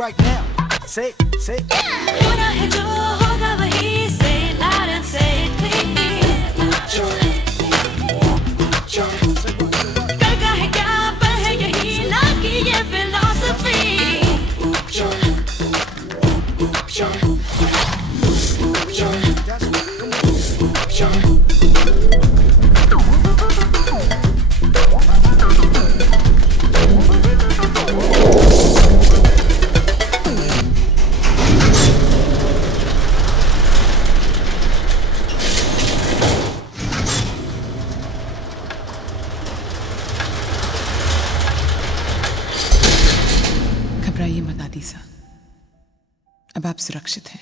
right now. Say it. होना है जो होगा वही, say it loud and say it clean. कल का है क्या, पर है यही, लाइफ की ये philosophy. अब आप सुरक्षित हैं।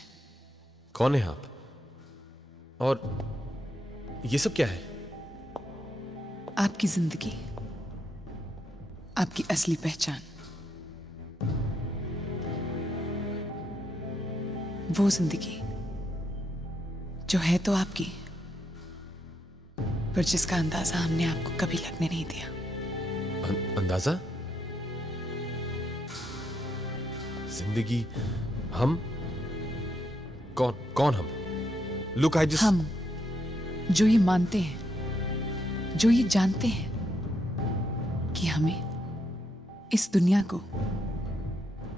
कौन है आप? और ये सब क्या है? आपकी जिंदगी, आपकी असली पहचान, वो जिंदगी जो है तो आपकी, पर जिसका अंदाजा हमने आपको कभी लगने नहीं दिया। अंदाजा? जिंदगी? हम? कौन हम? लुक आई जस्ट हम जो ये मानते हैं, जो ये जानते हैं कि हमें इस दुनिया को,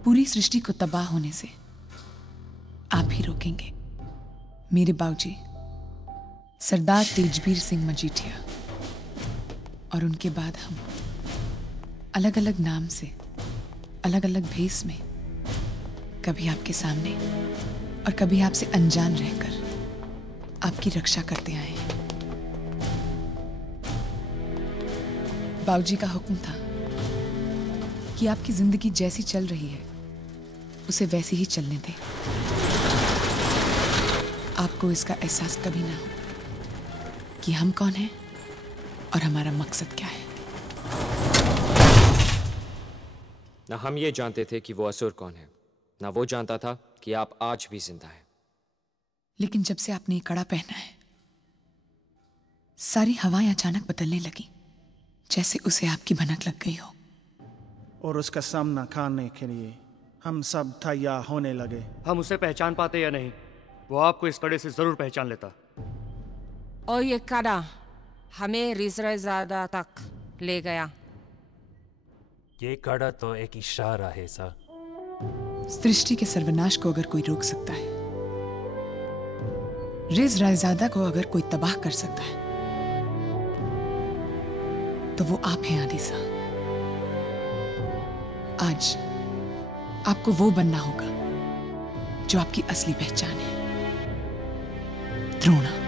पूरी सृष्टि को तबाह होने से आप ही रोकेंगे। मेरे बाबूजी सरदार तेजबीर सिंह मजीठिया, और उनके बाद हम अलग अलग नाम से, अलग अलग भेस में, कभी आपके सामने और कभी आपसे अनजान रहकर आपकी रक्षा करते आए हैं। बाबूजी का हुक्म था कि आपकी जिंदगी जैसी चल रही है उसे वैसी ही चलने दें। आपको इसका एहसास कभी ना हो कि हम कौन हैं और हमारा मकसद क्या है। ना हम ये जानते थे कि वो असुर कौन है, ना वो जानता था कि आप आज भी जिंदा हैं। लेकिन जब से आपने ये कड़ा पहना है, सारी हवाएं अचानक बदलने लगी, जैसे उसे आपकी भनक लग गई हो। और उसका सामना करने के लिए हम सब तैयार होने लगे। हम उसे पहचान पाते या नहीं, वो आपको इस कड़े से जरूर पहचान लेता। और ये कड़ा हमें रिजराज़ादा तक ले गया। ये कड़ा तो एक इशारा है सर। सृष्टि के सर्वनाश को अगर कोई रोक सकता है, रिज रायजादा को अगर कोई तबाह कर सकता है, तो वो आप हैं आदिसा। आज आपको वो बनना होगा जो आपकी असली पहचान है, द्रोणा।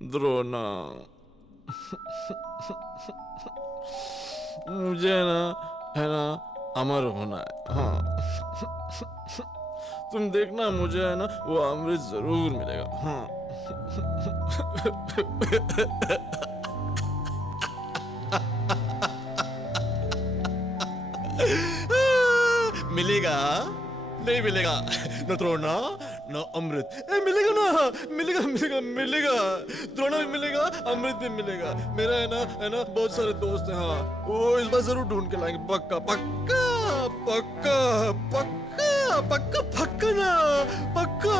द्रोणा, मुझे है ना अमर होना है। हाँ तुम देखना, मुझे है ना वो अमृत जरूर मिलेगा। हाँ मिलेगा नहीं मिलेगा? न द्रोणा न अमृत मिलेगा ना, मिलेगा मिलेगा मिलेगा। द्रोणा भी मिलेगा, अमृत भी मिलेगा। मेरा है ना बहुत सारे दोस्त हैं। हाँ वो इस बार जरूर ढूंढ के लाएंगे। पक्का पक्का पक्का पक्का पक्का पक्का ना, पक्का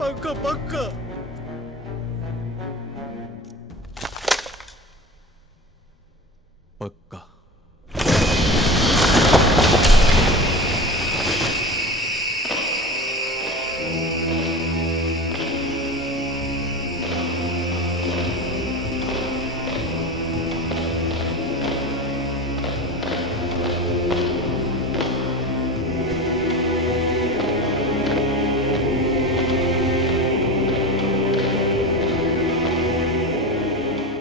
पक्का पक्का। पक्का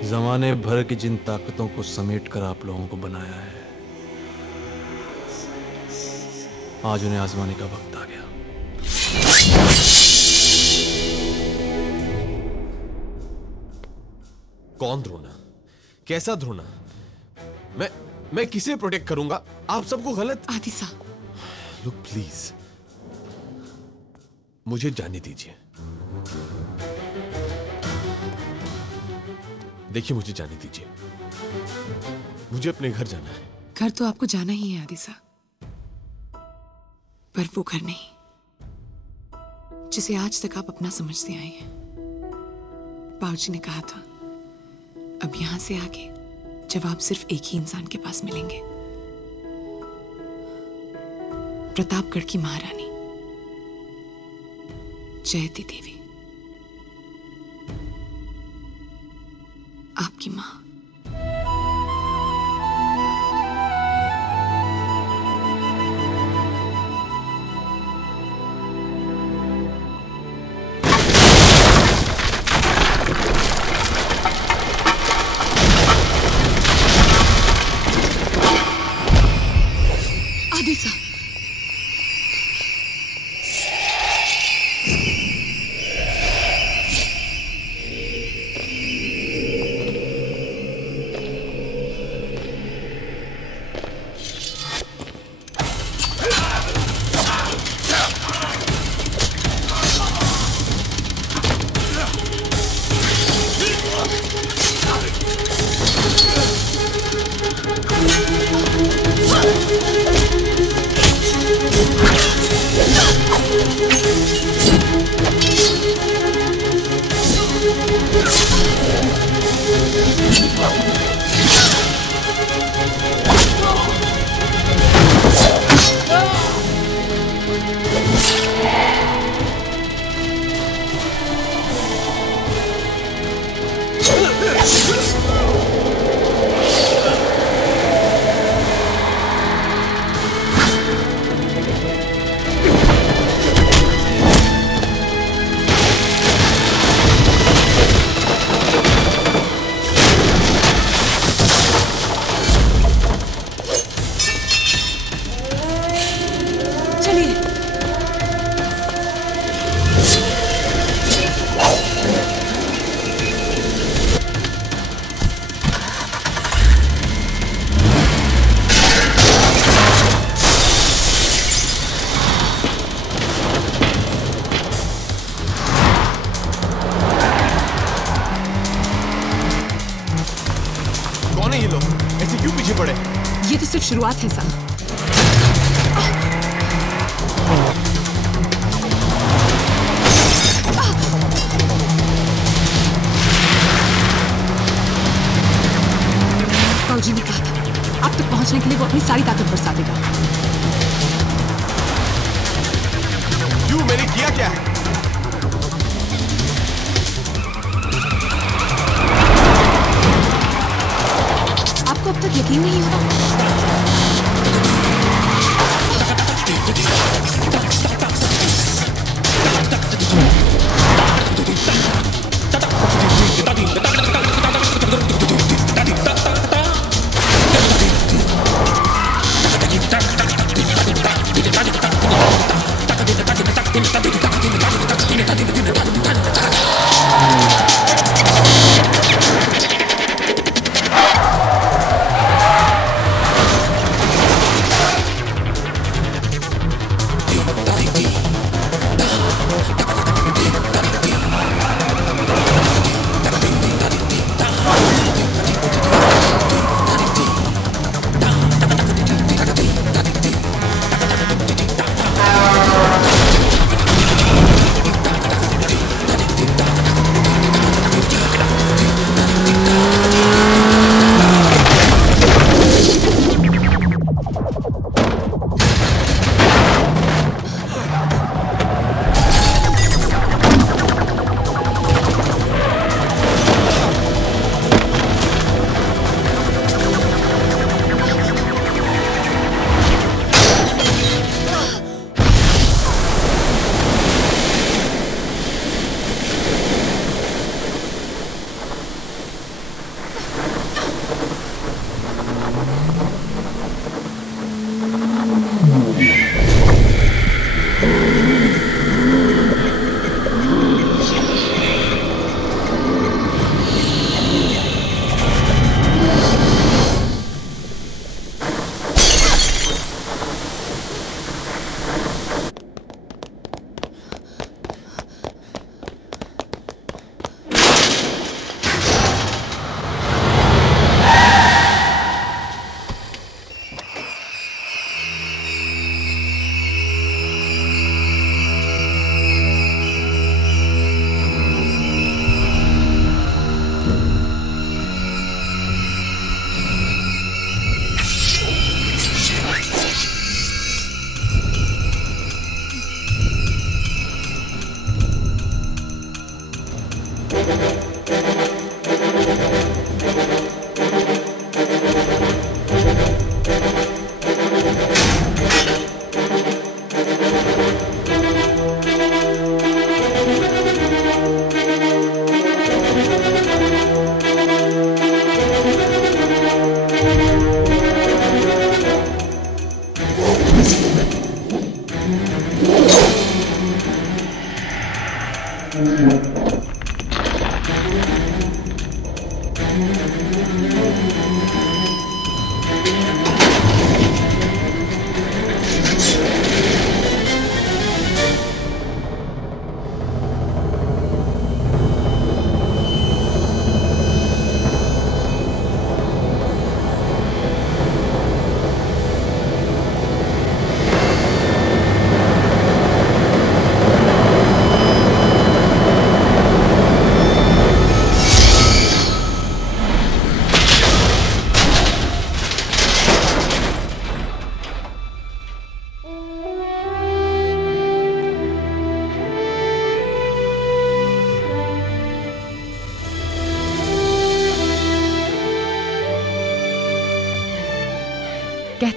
जमाने भर की जिन ताकतों को समेट कर आप लोगों को बनाया है, आज उन्हें आजमाने का वक्त आ गया। कौन द्रोणा? कैसा द्रोणा? मैं किसे प्रोटेक्ट करूंगा? आप सबको गलत। आदिसा, लुक प्लीज, मुझे जाने दीजिए। देखिए मुझे जाने दीजिए, मुझे अपने घर जाना है। घर तो आपको जाना ही है आदिसा, पर वो घर नहीं जिसे आज तक आप अपना समझते आए हैं। बाबूजी ने कहा था, अब यहां से आगे जवाब सिर्फ एक ही इंसान के पास मिलेंगे, प्रतापगढ़ की महारानी जयती देवी, आपकी मां। जल्दी सा। ये तो सिर्फ शुरुआत है साहब। फौजी ने कहा था अब तक पहुंचने के लिए वो अपनी सारी ताकत बरसा देगा। क्यों? मैंने किया क्या है? आपको अब तक यकीन नहीं होता?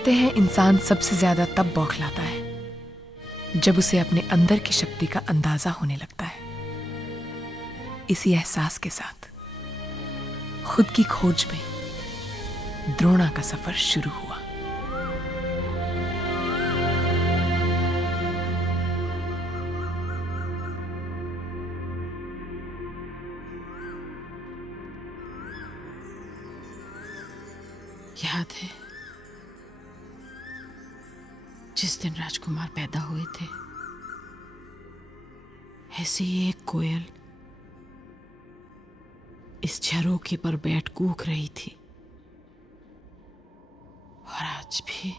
कहते हैं इंसान सबसे ज्यादा तब बौखलाता है जब उसे अपने अंदर की शक्ति का अंदाजा होने लगता है। इसी एहसास के साथ खुद की खोज में द्रोणा का सफर शुरू हुआ। याद है जिस दिन राजकुमार पैदा हुए थे, ऐसे ही एक कोयल इस झरोखे पर बैठ कूक रही थी, और आज भी।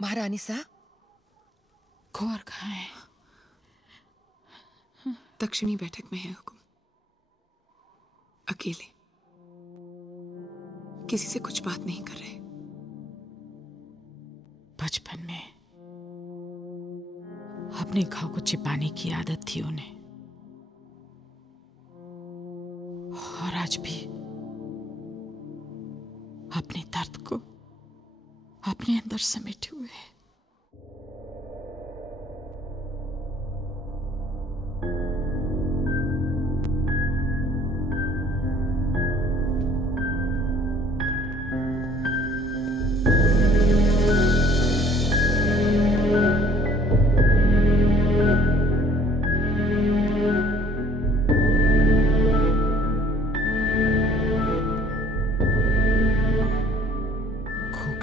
महारानी सा, कौर कहाँ है? दक्षिणी बैठक में है हुकुम। अकेले, किसी से कुछ बात नहीं कर रहे। बचपन में अपने घाव को छिपाने की आदत थी उन्हें, और आज भी अपने दर्द को अपने अंदर समेटे हुए है।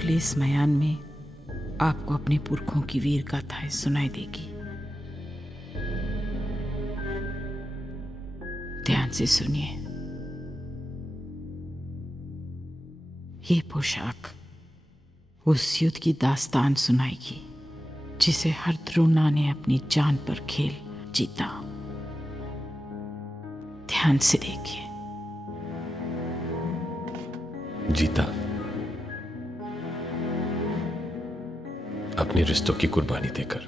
इस मयान में आपको अपने पुरखों की वीर गाथाएं सुनाई देगी। ध्यान से सुनिए। ये पोशाक उस युद्ध की दास्तान सुनाएगी जिसे हर द्रोणा ने अपनी जान पर खेल जीता। ध्यान से देखिए। जीता अपने रिश्तों की कुर्बानी देकर।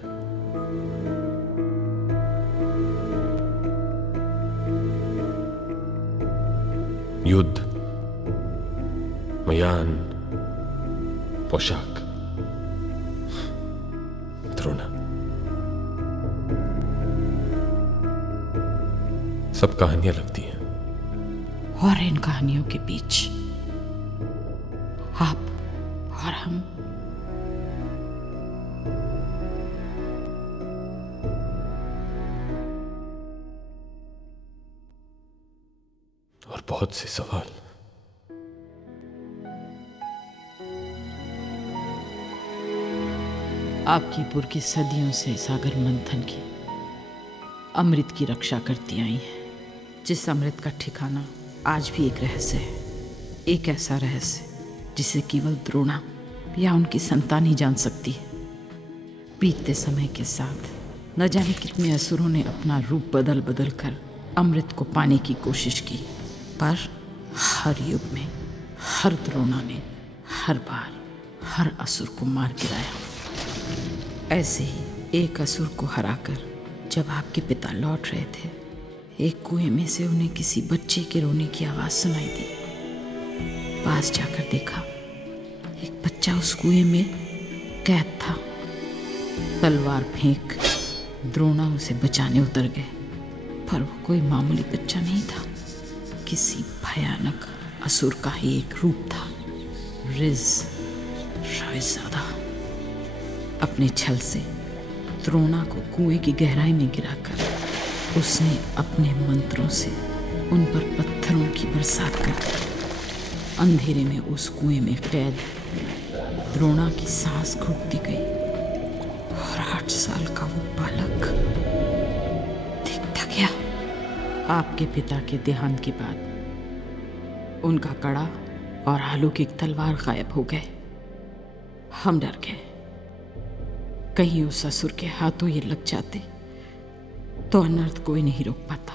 युद्ध, मयान, पोशाक, द्रोणा, सब कहानियां लगती हैं। और इन कहानियों के बीच आप और हम और बहुत से सवाल। आपकी पुरखी सदियों से सागर मंथन की अमृत की रक्षा करती आई हैं, जिस अमृत का ठिकाना आज भी एक रहस्य है। एक ऐसा रहस्य जिसे केवल द्रोणा या उनकी संतान ही जान सकती है। बीतते समय के साथ न जाने कितने असुरों ने अपना रूप बदल बदल कर अमृत को पाने की कोशिश की, पर हर युग में हर द्रोणा ने हर बार हर असुर को मार गिराया। ऐसे ही एक असुर को हराकर जब आपके पिता लौट रहे थे, एक कुएं में से उन्हें किसी बच्चे के रोने की आवाज सुनाई दी। पास जाकर देखा, एक बच्चा उस कुएं में कैद था। तलवार फेंक द्रोणा उसे बचाने उतर गए, पर वो कोई मामूली बच्चा नहीं था, किसी भयानक असुर का ही एक रूप था। रायजादा अपने छल से द्रोणा को कुएं की गहराई में गिराकर उसने अपने मंत्रों से उन पर पत्थरों की बरसात कर दी। अंधेरे में उस कुएं में कैद द्रोणा की सांस घुटती गई, और 8 साल का वो बालक दिखता गया। आपके पिता के देहांत के बाद उनका कड़ा और अलौकिक तलवार गायब हो गए। हम डर गए, कहीं उस असुर के हाथों ये लग जाते तो अनर्थ कोई नहीं रोक पाता।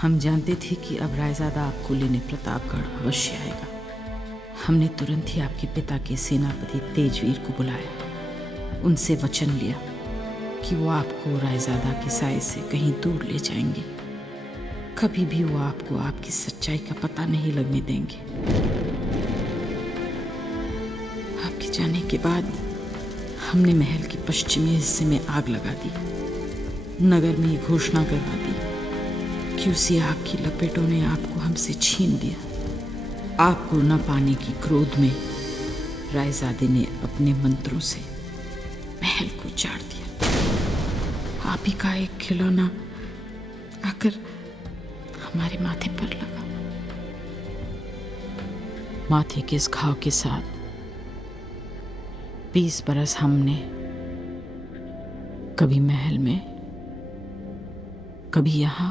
हम जानते थे कि अब रायजादा आपको लेने प्रतापगढ़ अवश्य आएगा। हमने तुरंत ही आपके पिता के सेनापति तेजवीर को बुलाया। उनसे वचन लिया कि वो आपको रायजादा के साए से कहीं दूर ले जाएंगे। कभी भी वो आपको आपकी सच्चाई का पता नहीं लगने देंगे। आपके जाने के बाद हमने महल के पश्चिमी हिस्से में आग लगा दी। नगर में ये घोषणा करवा दी कि उसी आग की लपेटों ने आपको हमसे छीन दिया। आपको न पाने की क्रोध में रायजादे ने अपने मंत्रों से महल को उजाड़ दिया। आप ही का एक खिलौना आकर हमारे माथे पर लगा। माथे के इस घाव के साथ 20 बरस हमने कभी महल में, कभी यहां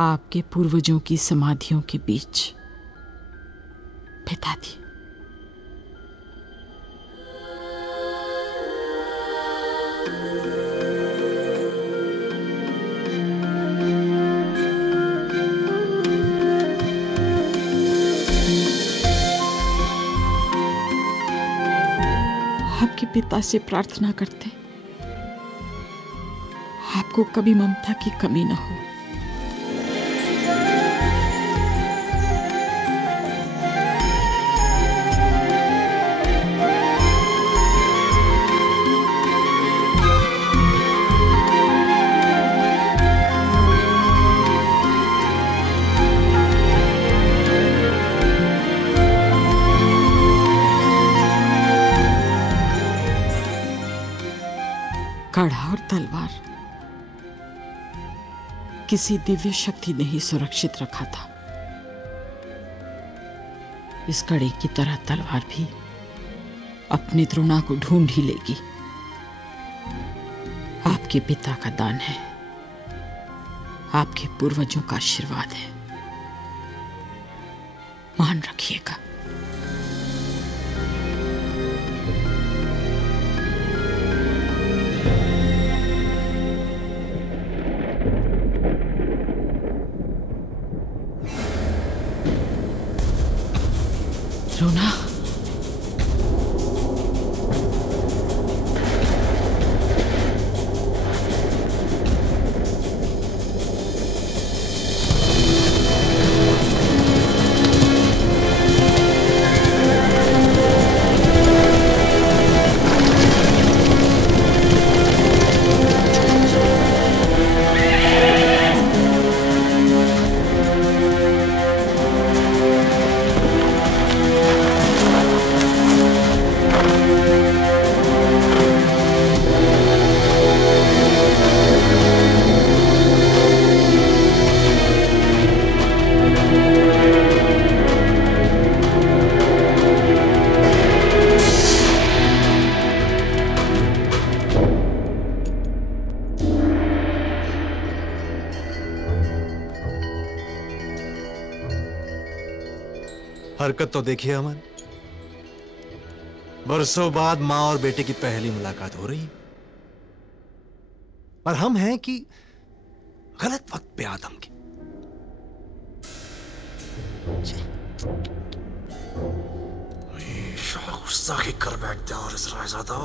आपके पूर्वजों की समाधियों के बीच बिता दी। आपके पिता से प्रार्थना करते, आपको कभी ममता की कमी न हो। कड़ा और तलवार किसी दिव्य शक्ति ने ही सुरक्षित रखा था। इस कड़े की तरह तलवार भी अपनी द्रोणा को ढूंढ ही लेगी। आपके पिता का दान है, आपके पूर्वजों का आशीर्वाद है, मान रखिएगा। द्रोणा, हरकत तो देखिए अमन, बरसों बाद माँ और बेटे की पहली मुलाकात हो रही है और हम हैं कि गलत वक्त पे आदम के। गुस्सा कर बैठते हैं और इस रायज़ादा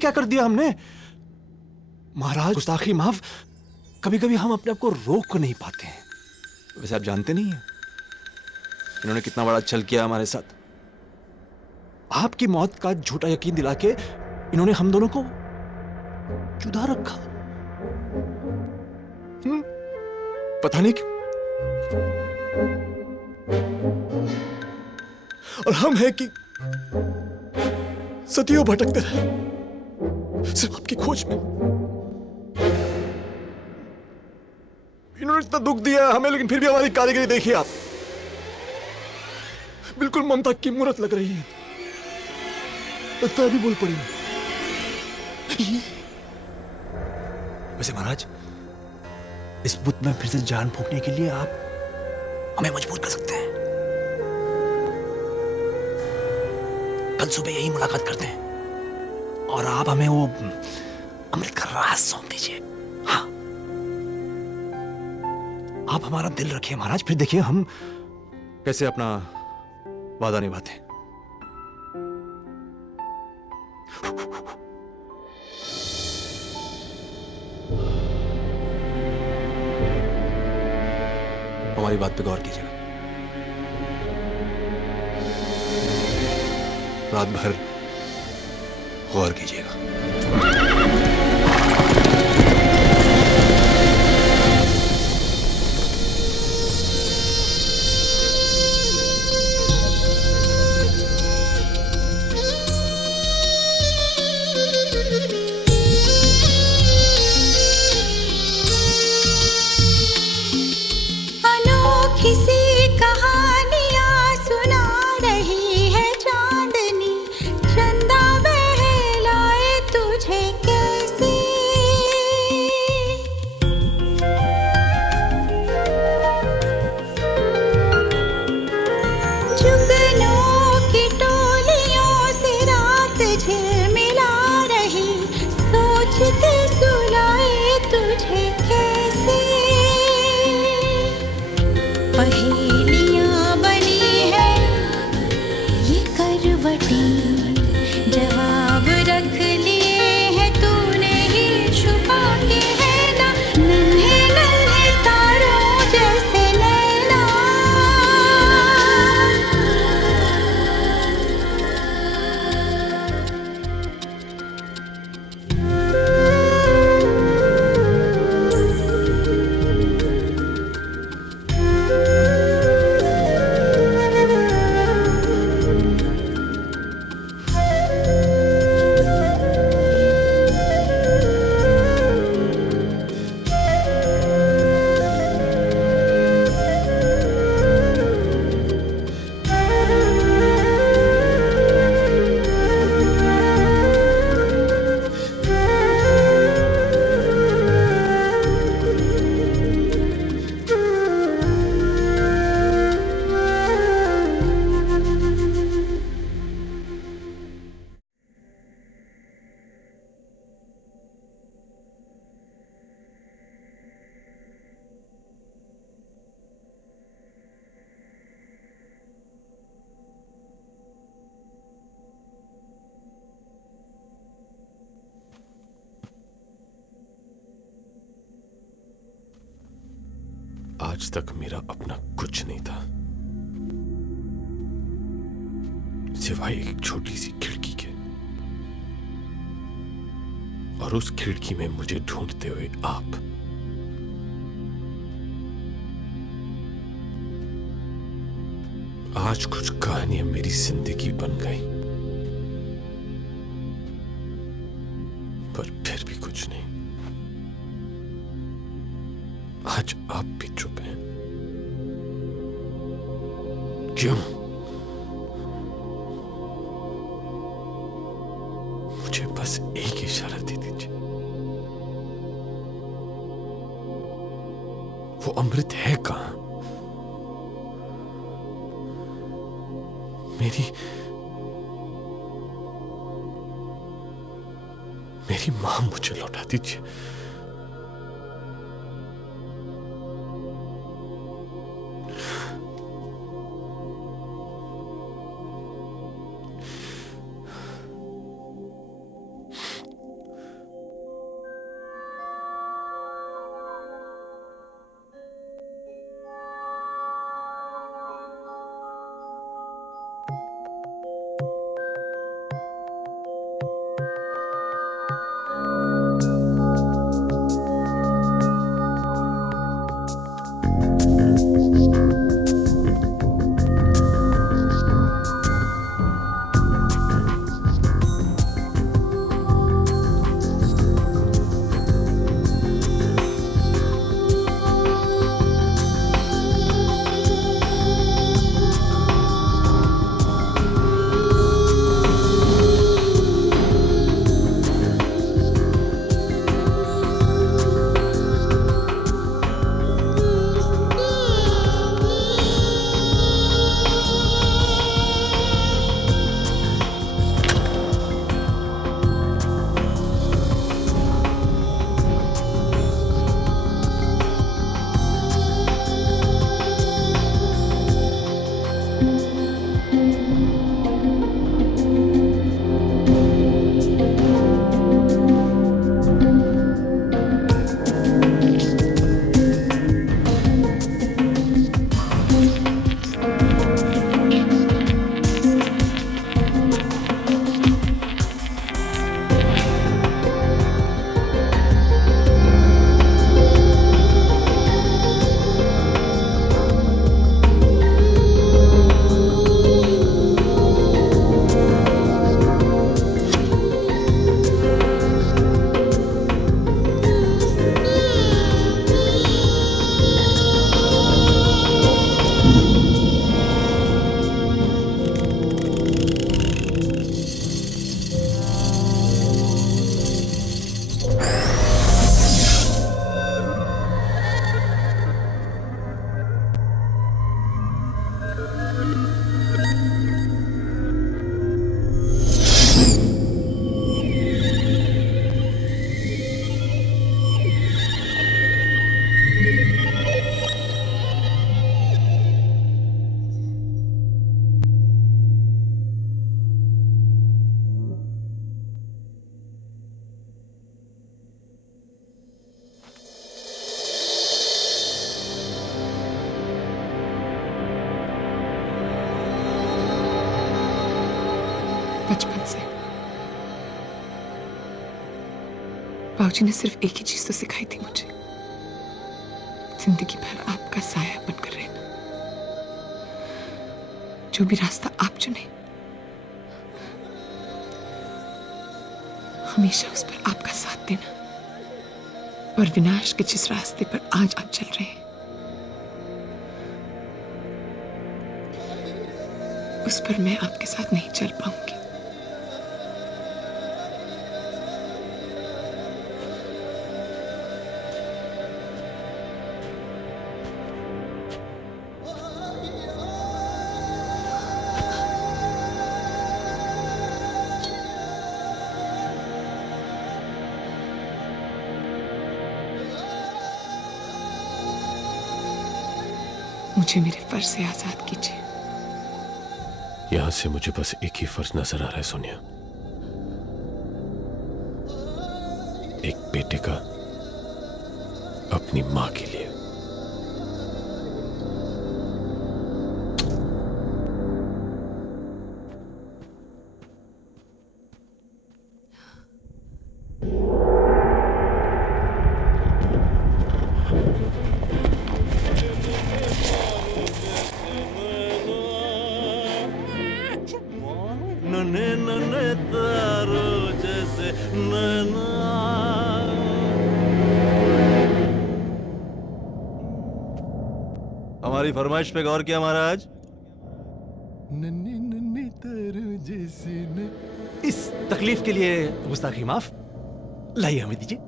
क्या कर दिया हमने? महाराज, गुस्ताखी माफ। कभी कभी हम अपने आप को रोक नहीं पाते हैं। वैसे आप जानते नहीं हैं इन्होंने कितना बड़ा छल किया हमारे साथ। आपकी मौत का झूठा यकीन दिला के इन्होंने हम दोनों को जुदा रखा। पता नहीं क्यों। और हम हैं कि सदियों भटकते रहे सिर्फ आपकी खोज में। इन्होंने इतना दुख दिया हमें, लेकिन फिर भी हमारी कारीगरी देखिए आप, बिल्कुल ममता की मूरत लग रही है। लगता है अभी बोल पड़ी। वैसे महाराज, इस बुत में फिर से जान फूंकने के लिए आप हमें मजबूर कर सकते हैं। कल सुबह यही मुलाकात करते हैं और आप हमें वो अमृत का राज सौंप दीजिए। हाँ, आप हमारा दिल रखिए महाराज, फिर देखिए हम कैसे अपना वादा निभाते हैं। हमारी बात पे गौर कीजिएगा। रात भर गौर कीजिएगा। आज तक मेरा अपना कुछ नहीं था सिवाय एक छोटी सी खिड़की के, और उस खिड़की में मुझे ढूंढते हुए आप। आज कुछ कहानियां मेरी जिंदगी बन गई, पर फिर भी कुछ नहीं। आज आप भी चुप हैं। क्यों? मुझे बस एक इशारा दे दीजिए। वो अमृत है कहां? मेरी मां मुझे लौटा दीजिए। बाबूजी ने सिर्फ एक ही चीज तो सिखाई थी मुझे, जिंदगी भर आपका साया बनकर रहना। जो भी रास्ता आप चुने, हमेशा उस पर आपका साथ देना। और विनाश के जिस रास्ते पर आज आप चल रहे हैं, उस पर मैं आपके साथ नहीं चल पाऊंगी। मुझे मेरे फर्ज से आजाद कीजिए। यहां से मुझे बस एक ही फर्ज नजर आ रहा है सोनिया, एक बेटे का अपनी मां के लिए। नन्हे नन्हे तारों जैसे नैना। हमारी फरमाइश पे गौर किया महाराज। नन्हे नन्हे तारों जैसे इस तकलीफ के लिए गुस्ताखी माफ। लाइए हमें दीजिए।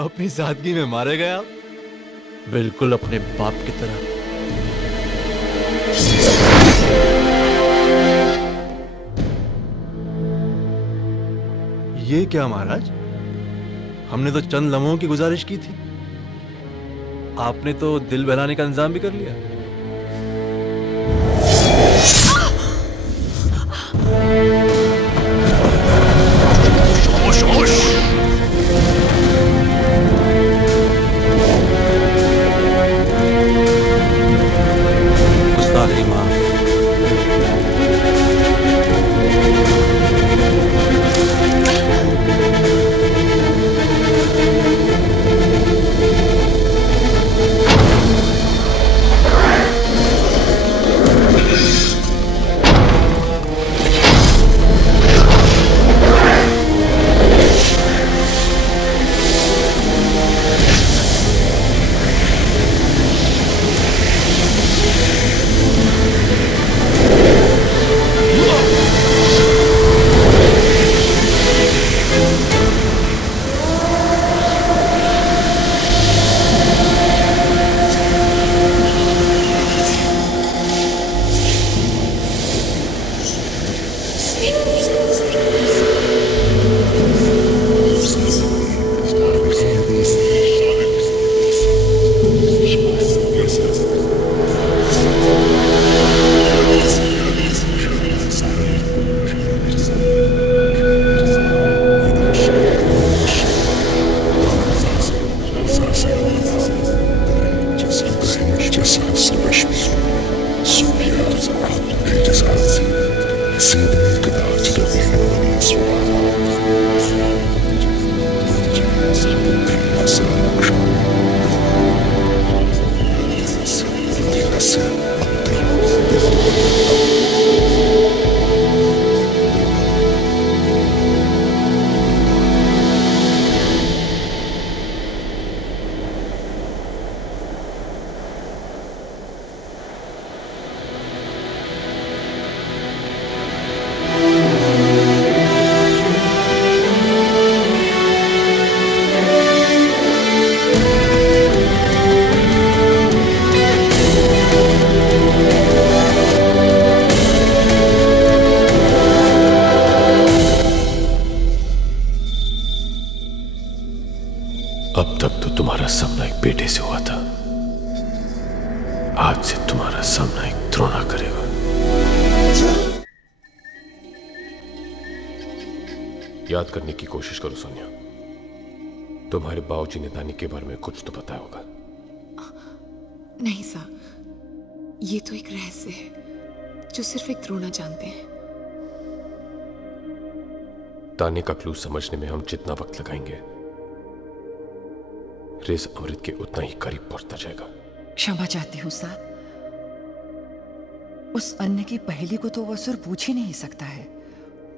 अपनी सादगी में मारे गए आप, बिल्कुल अपने बाप की तरह। ये क्या महाराज, हमने तो चंद लम्हों की गुजारिश की थी, आपने तो दिल बहलाने का इंतजाम भी कर लिया। अब तक तो तुम्हारा सामना एक बेटे से हुआ था, आज से तुम्हारा सामना एक द्रोणा करेगा। याद करने की कोशिश करो सोनिया, तुम्हारे बाबूजी ने दानी के बारे में कुछ तो बताया होगा। नहीं साहब, ये तो एक रहस्य है जो सिर्फ एक द्रोणा जानते हैं। ताने का क्लू समझने में हम जितना वक्त लगाएंगे, रेस अमृत के उतना ही करीब पहुंचता जाएगा। क्षमा चाहती हूँ साहब, उस अन्य की पहेली को तो वो असुर पूछ ही नहीं सकता है।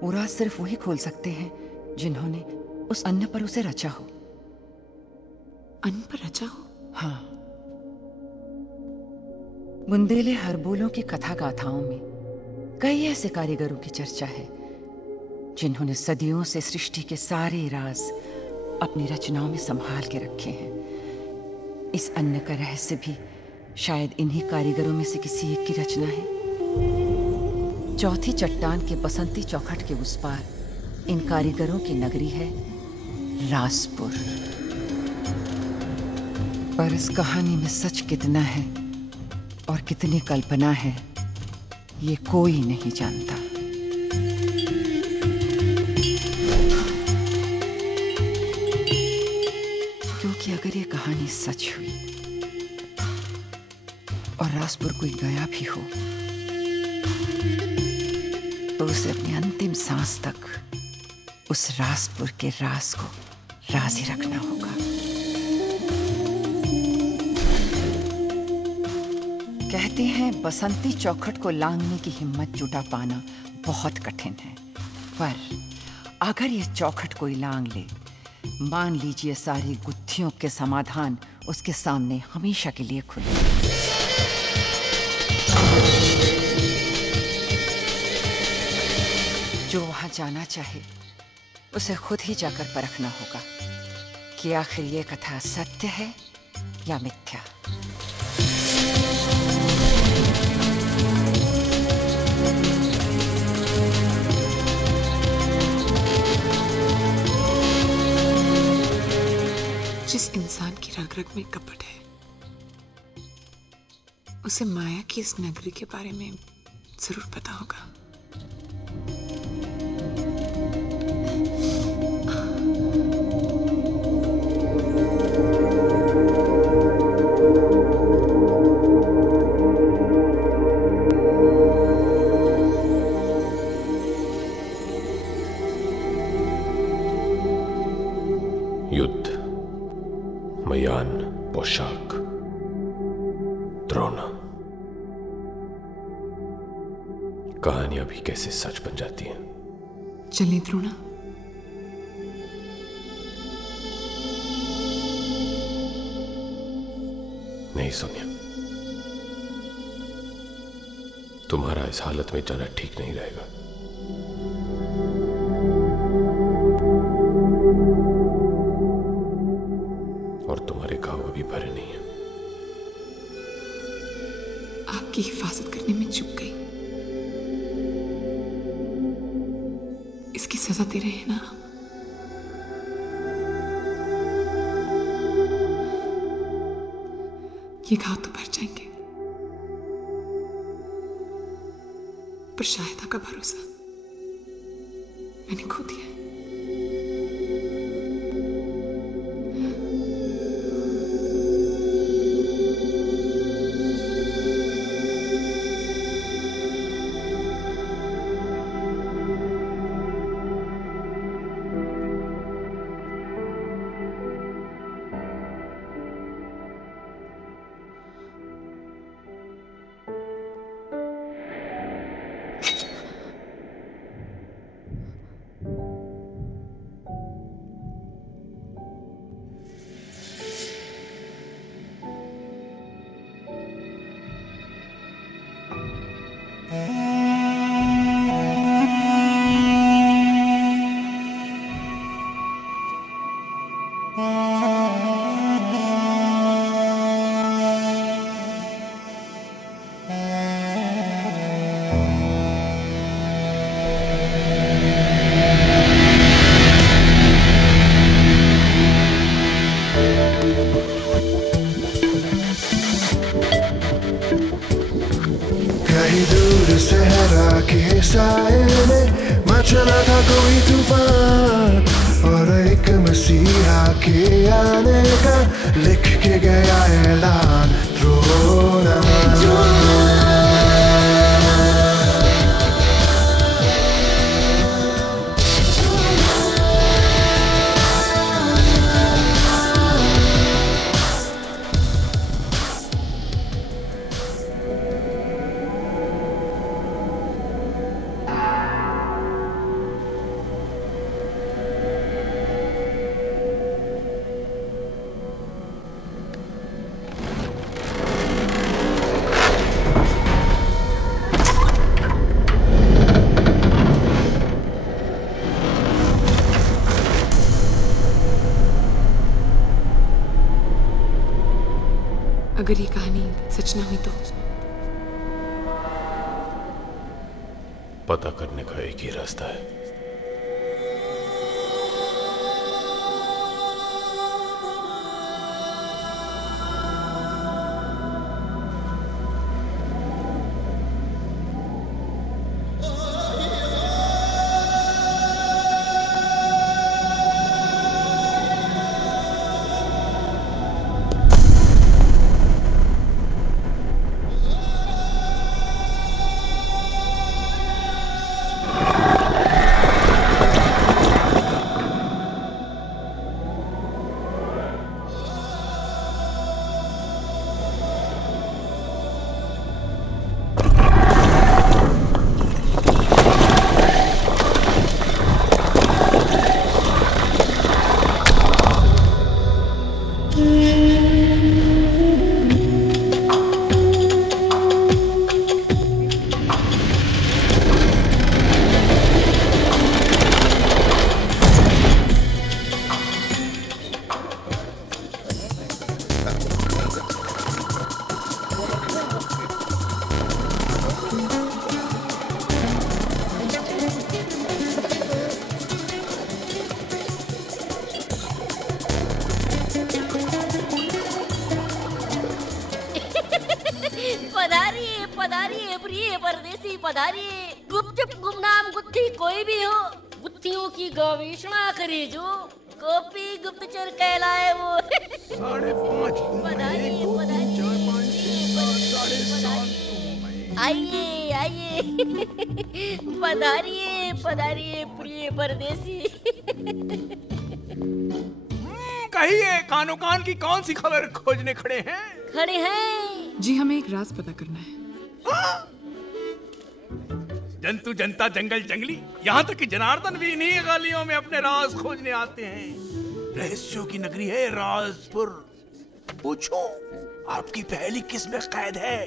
वो राज सिर्फ वही खोल सकते हैं जिन्होंने उस अन्य पर उसे रचा हो। अन्न पर रचा हो? हाँ। बुंदेले हरबोलों की कथा गाथाओं में कई ऐसे कारीगरों की चर्चा है जिन्होंने सदियों से सृष्टि के सारे राज अपनी रचनाओं में संभाल के रखे हैं। इस अन्न का रहस्य भी शायद इन्हीं कारीगरों में से किसी एक की रचना है। चौथी चट्टान के बसंती चौखट के उस पार इन कारीगरों की नगरी है रासपुर। पर इस कहानी में सच कितना है और कितनी कल्पना है, ये कोई नहीं जानता। क्योंकि अगर ये कहानी सच हुई और रासपुर कोई गया भी हो, तो उसे अपनी अंतिम सांस तक उस रासपुर के राज को राज ही रखना होगा। कहते हैं बसंती चौखट को लांघने की हिम्मत जुटा पाना बहुत कठिन है, पर अगर ये चौखट कोई लांघ ले, मान लीजिए सारी गुत्थियों के समाधान उसके सामने हमेशा के लिए खुले। जो वहां जाना चाहे उसे खुद ही जाकर परखना होगा कि आखिर ये कथा सत्य है या मिथ्या। जिस इंसान की रग रग में कपट है, उसे माया की इस नगरी के बारे में जरूर पता होगा। युद्ध, मयान, पोशाक, द्रोणा, कहानियां भी कैसे सच बन जाती हैं। चलिए द्रोणा। नहीं सोनिया, तुम्हारा इस हालत में जाना ठीक नहीं रहेगा। और तुम्हारे घाव अभी भरे नहीं है। आपकी हिफाजत करने में चूक गई। इसकी सजा दे रहे हैं ना आप? ये घाव तो भर जाएंगे, पर शायद का भरोसा मैंने खो दिया है। साए में मचला था कोई तूफान, और एक मसीहा के आने का लिख के गया ऐलान द्रोणा। अगर ये कहानी सच ना हुई तो पता करने का एक ही रास्ता है। पधारिए प्रिय परदेसी पधारिए। गुपचुप गुमनाम गुत्थी कोई भी हो, गुत्थियों की गवेषणा करे जो, कॉपी गुप्तचर कहलाए वो। पधारिए आइए आइए, पधारिए पधारिए प्रिय परदेसी। कहिए कानो कान की कौन सी खबर खोजने खड़े हैं? खड़े हैं जी, हमें एक राज पता करना है। जंतु जनता जंगल जंगली, यहाँ तक कि जनार्दन भी इन्हीं गलियों में अपने राज खोजने आते हैं। रहस्यों की नगरी है राजपुर। पूछो आपकी पहली किस में कैद है?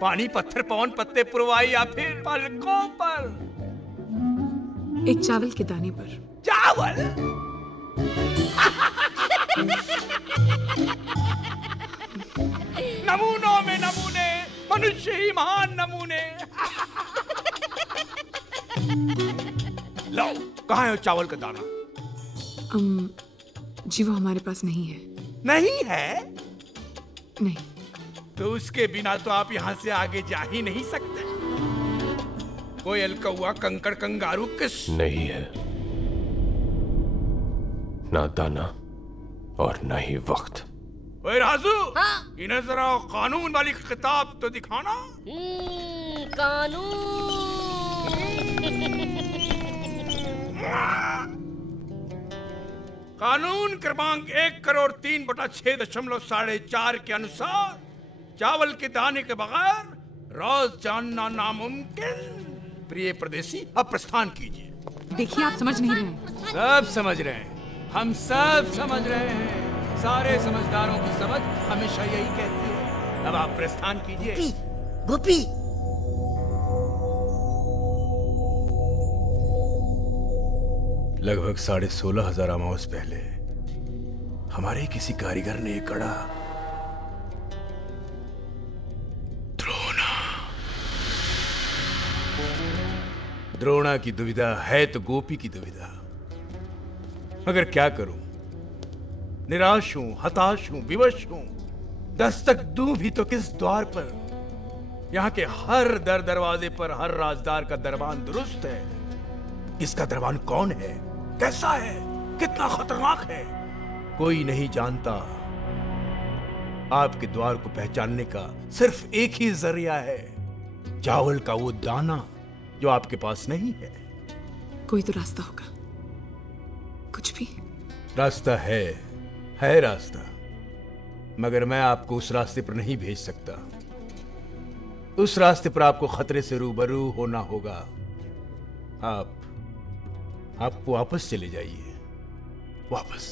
पानी पत्थर पवन पत्ते पुरवाई या फिर पलकों पर? एक चावल के दाने पर। चावल? नमूनों में नमूने, मनुष्य ही महान नमूने। लो, कहाँ है चावल का दाना? जी वो हमारे पास नहीं है। नहीं है? नहीं। तो उसके बिना तो आप यहाँ से आगे जा ही नहीं सकते। कोयल कौआ कंकड़ कंगारू किस? नहीं है, ना दाना और ना ही वक्त। ओए राजू, इन्हें जरा कानून वाली किताब तो दिखाना। कानून क्रमांक 1,03/6.4 के अनुसार चावल के दाने के बगैर राज जानना नामुमकिन। प्रिय परदेसी, अब प्रस्थान कीजिए। देखिए आप समझ नहीं रहे। सब समझ रहे हैं, हम सब समझ रहे हैं। सारे समझदारों की समझ हमेशा यही कहती है। अब आप प्रस्थान कीजिए। गोपी, लगभग 16,500 अमावस पहले हमारे किसी कारीगर ने कड़ा द्रोणा की दुविधा है तो गोपी की दुविधा। मगर क्या करूं, निराश हूं, हताश हूं, विवश हूं। दस्तक दूं भी तो किस द्वार पर? यहाँ के हर दरवाजे पर हर राजदार का दरबान दुरुस्त है। इसका दरबान कौन है, कैसा है, कितना खतरनाक है, कोई नहीं जानता। आपके द्वार को पहचानने का सिर्फ एक ही जरिया है, चावल का वो दाना जो आपके पास नहीं है। कोई तो रास्ता होगा, कुछ भी। रास्ता है रास्ता, मगर मैं आपको उस रास्ते पर नहीं भेज सकता। उस रास्ते पर आपको खतरे से रूबरू होना होगा। आप वापस चले जाइए, वापस।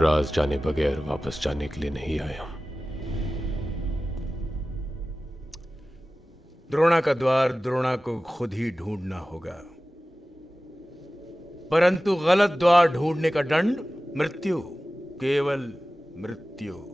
राज जाने बगैर वापस जाने के लिए नहीं आया। द्रोणा का द्वार द्रोणा को खुद ही ढूंढना होगा, परंतु गलत द्वार ढूंढने का दंड मृत्यु, केवल मृत्यु।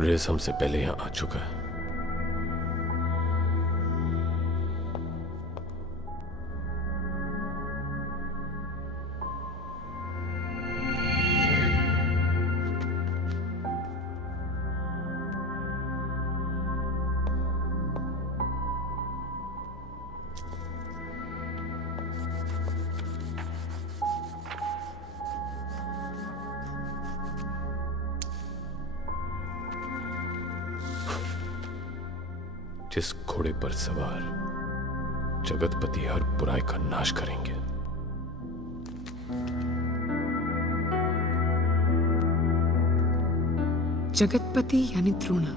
रेस हमसे पहले यहां आ चुका है। जिस घोड़े पर सवार जगतपति हर बुराई का नाश करेंगे। जगतपति यानी द्रोणा,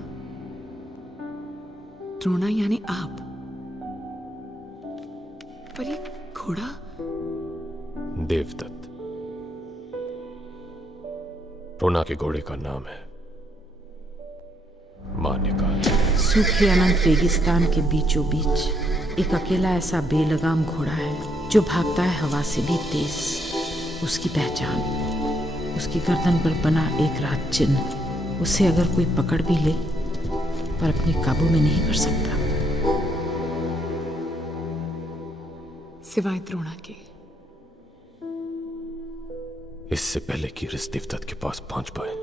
द्रोणा यानी आप, पर ये घोड़ा देवदत्त। द्रोणा के घोड़े का नाम है मान्यकांत। सूखे अनंत रेगिस्तान के बीचों बीच एक अकेला ऐसा बेलगाम घोड़ा है जो भागता है हवा से भी तेज। उसकी पहचान उसकी गर्दन पर बना एक राज चिन्ह। उसे अगर कोई पकड़ भी ले पर अपने काबू में नहीं कर सकता, सिवाय द्रोणा के। इससे पहले कि इस देवदत्त के पास पहुंच पाए,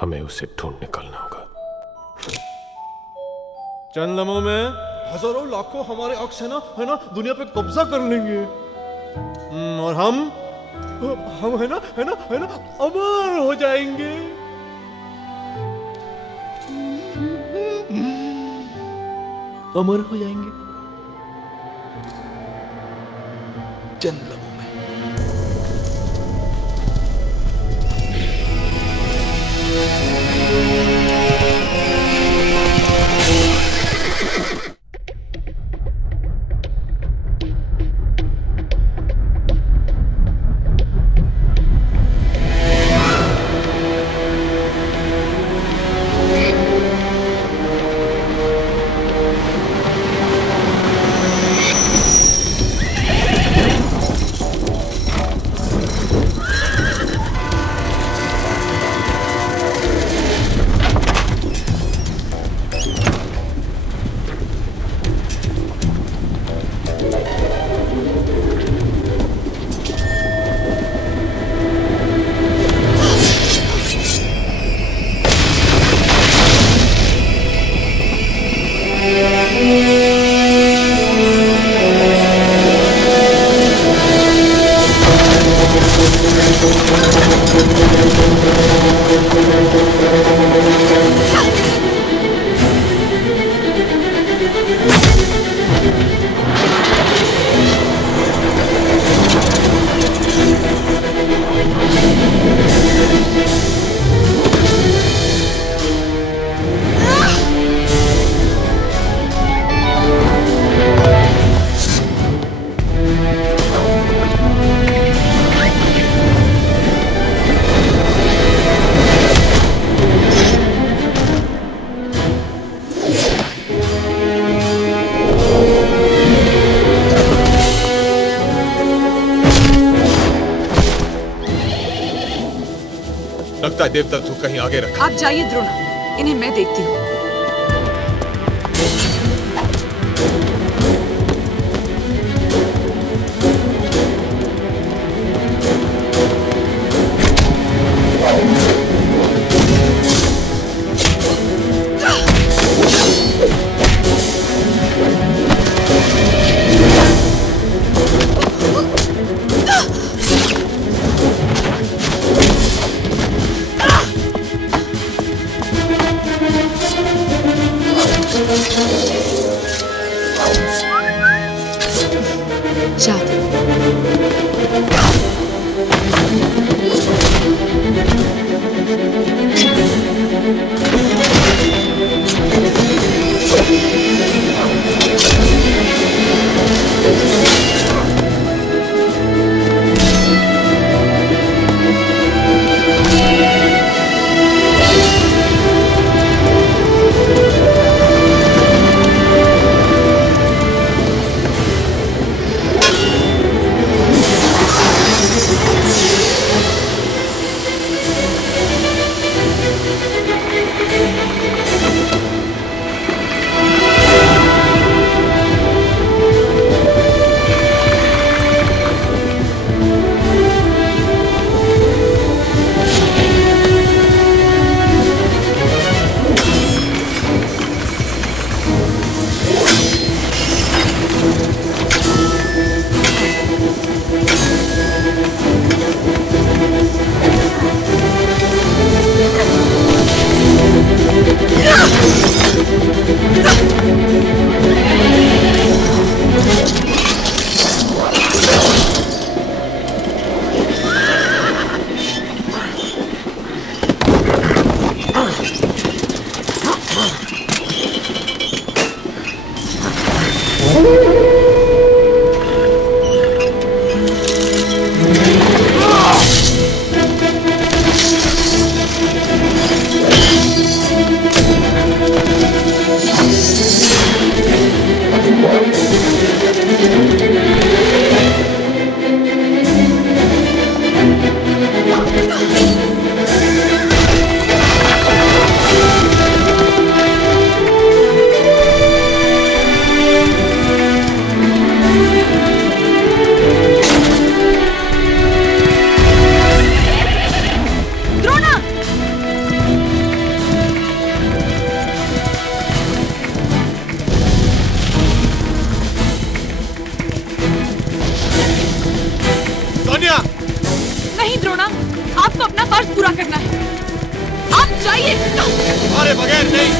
हमें उसे ढूंढ निकालना होगा। चंद लम्हों में हजारों लाखों हमारे अक्स है ना दुनिया पे कब्जा कर लेंगे। और हम है ना अमर हो जाएंगे। अमर हो जाएंगे चंद लम्हों में। लगता है देवदत्त को कहीं आगे रखा। आप जाइए द्रोणा, इन्हें मैं देखती हूँ। नहीं द्रोणा, आपको अपना फर्ज पूरा करना है। आप जाइए। अरे बगैर नहीं।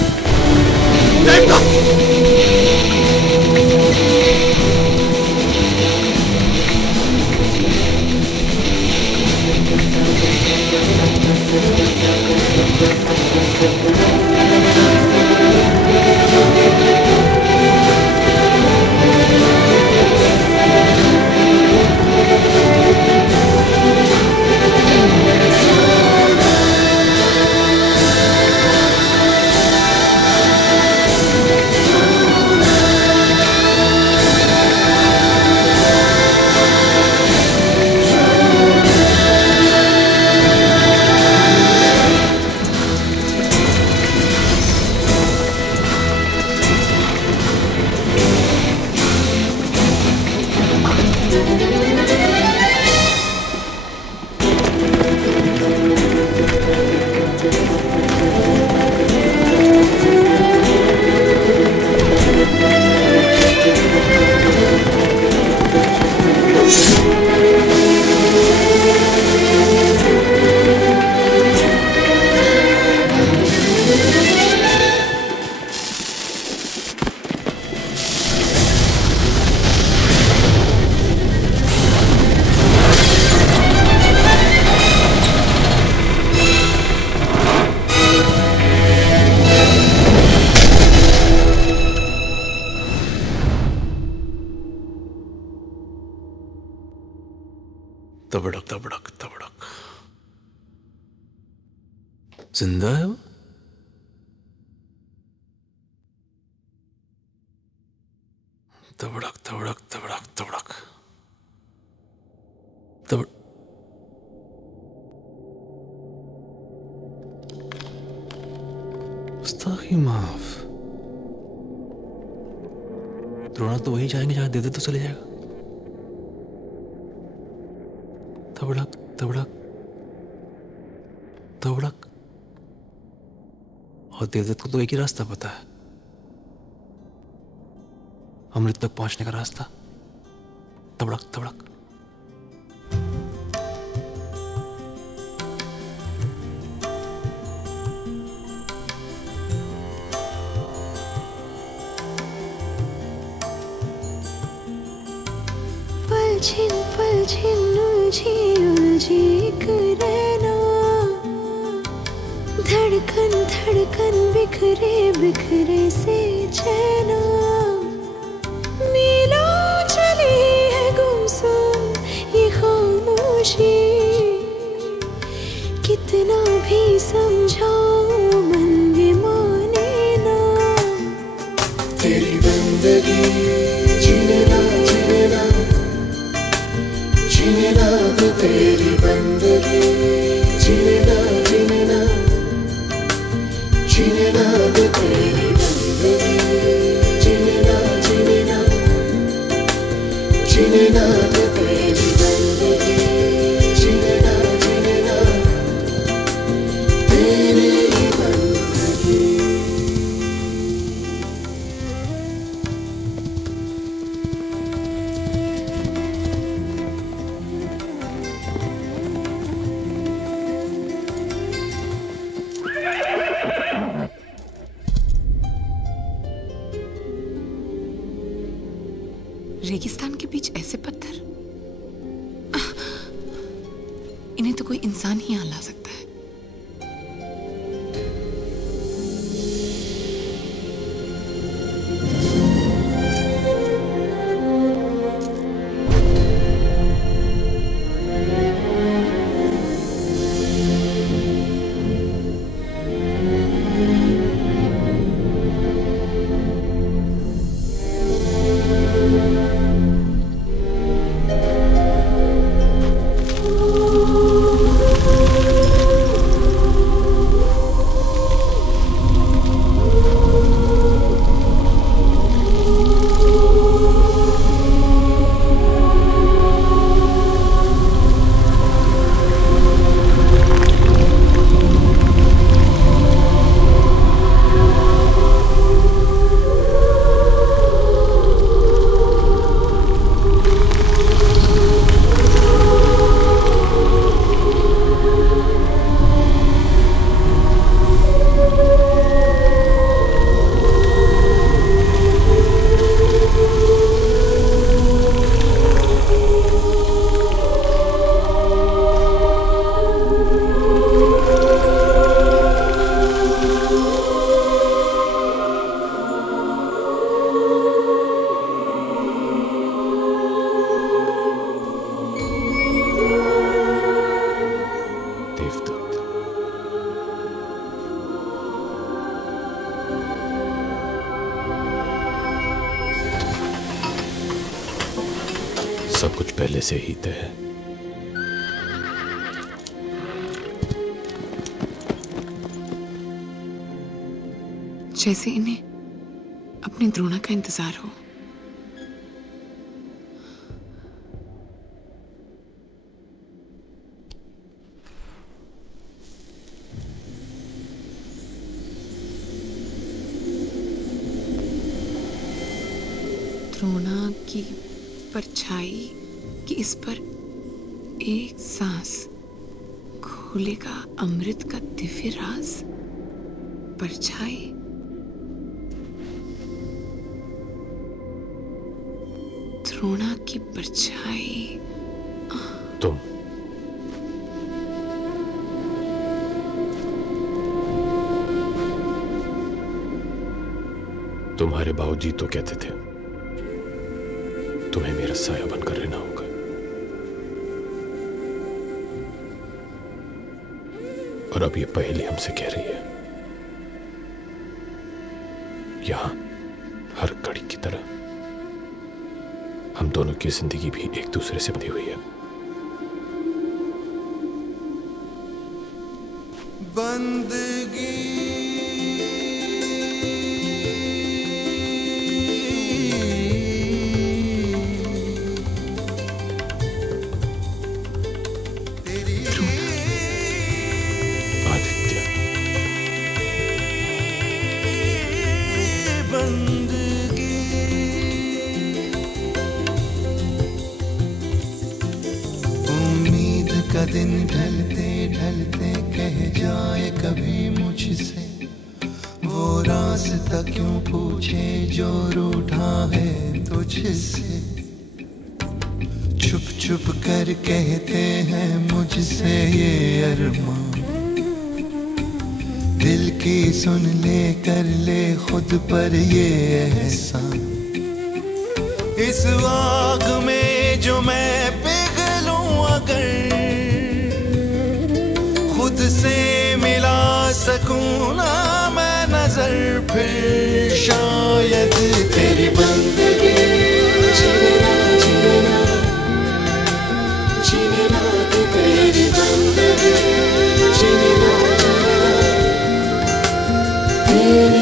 तबड़क तबड़क तबड़क। जिंदा है वो? तबड़क तबड़क तबड़क तबड़क तबड़। गुस्ताखी माफ। द्रोणा तो वही जाएंगे जहां दे दे तो चले जाएगा। तबड़क तबड़क तबड़क। और देवदत्त को तो एक ही रास्ता पता है, अमृत तक पहुंचने का रास्ता। तबड़क तबड़क। पलछिन उलझी उलझी एक रहना, धड़कन धड़कन बिखरे बिखरे से चैना। मीलों चली है गुमसुम ये खामोशी, कितना भी समझाऊं मन ये माने ना। तेरी बंदगी जीने ना जीने ना जीने ना तो तेरी बंदगी जीने ना जीने ना जीने ना तो तेरी बंदगी जीने ना जीने ना जीने ना तो तेरी बंदगी जीने ना जीने ना तेरी बंदगी। रेगिस्तान के बीच ऐसे पत्थर, इन्हें तो कोई इंसान ही यहाँ ला सकता है। सब कुछ पहले से ही तय है। जैसे इन्हें अपनी द्रोणा का इंतजार हो। द्रोणा की परछाई कि इस पर एक सांस खोलेगा अमृत का दिव्य राज। परछाई द्रोणा की परछाई। तुम्हारे बाबूजी तो कहते थे तुम्हें मेरा साया बनकर रहना होगा। और अब ये पहेली हमसे कह रही है, यहां हर घड़ी की तरह हम दोनों की जिंदगी भी एक दूसरे से बंधी हुई है। बंदगी दिन ढलते ढलते कह जाए कभी मुझसे, वो रास्ता क्यों पूछे जो रूठा है तुझसे। छुप छुप कर कहते हैं मुझसे ये अरमान, दिल की सुन ले कर ले खुद पर ये एहसान। इस आग में जो मैं पिघलूं अगर खुद से मिला सकूं ना मैं नजर, फिर शायद तेरी बंदगी जीना जीना जीना तेरी बंदगी जीना तेरी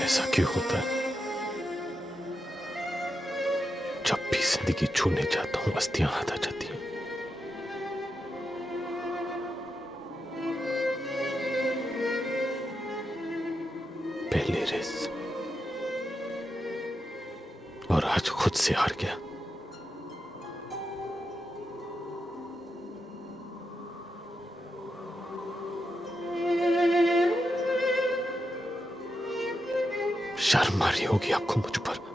ऐसा क्यों होता है? जब भी जिंदगी छूने जाता हूं अस्थियां हाथ आ जाती हैं। पहली रेस और आज खुद से हार गया। शर्म आ रही होगी आपको मुझ पर।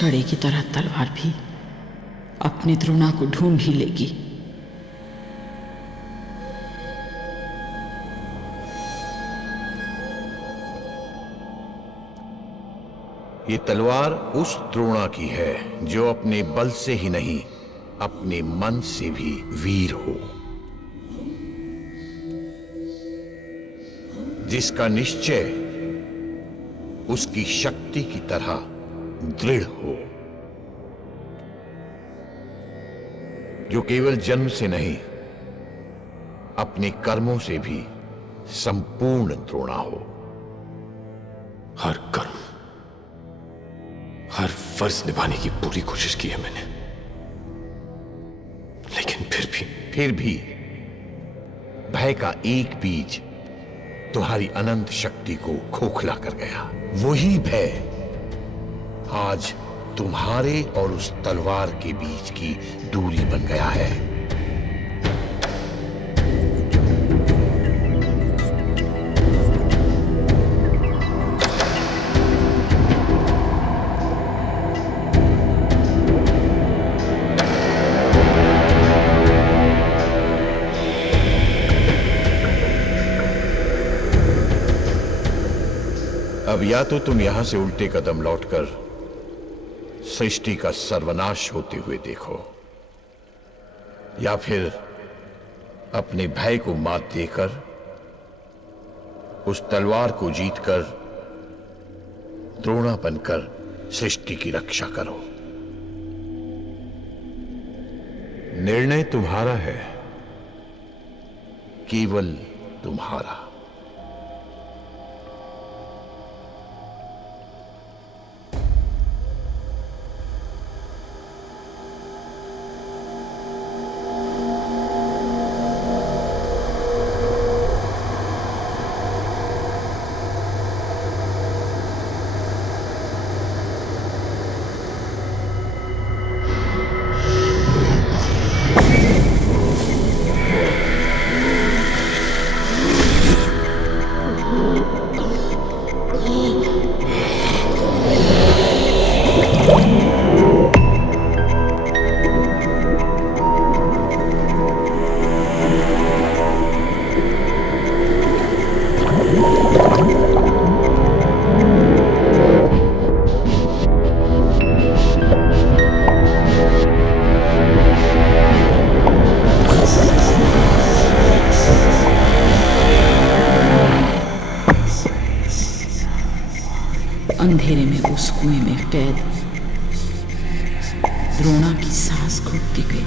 कड़े की तरह तलवार भी अपने द्रोणा को ढूंढ ही लेगी। ये तलवार उस द्रोणा की है जो अपने बल से ही नहीं, अपने मन से भी वीर हो, जिसका निश्चय उसकी शक्ति की तरह दृढ़ हो, जो केवल जन्म से नहीं अपने कर्मों से भी संपूर्ण द्रोणा हो। हर कर्म, हर फर्ज निभाने की पूरी कोशिश की है मैंने, लेकिन फिर भी भय का एक बीज तुम्हारी अनंत शक्ति को खोखला कर गया। वही भय आज तुम्हारे और उस तलवार के बीच की दूरी बन गया है। अब या तो तुम यहां से उल्टे कदम लौटकर सृष्टि का सर्वनाश होते हुए देखो, या फिर अपने भय को मात देकर उस तलवार को जीतकर द्रोणा बनकर सृष्टि की रक्षा करो। निर्णय तुम्हारा है, केवल तुम्हारा। अंधेरे में उस कुएं में कैद द्रोणा की सांस घुटती गई।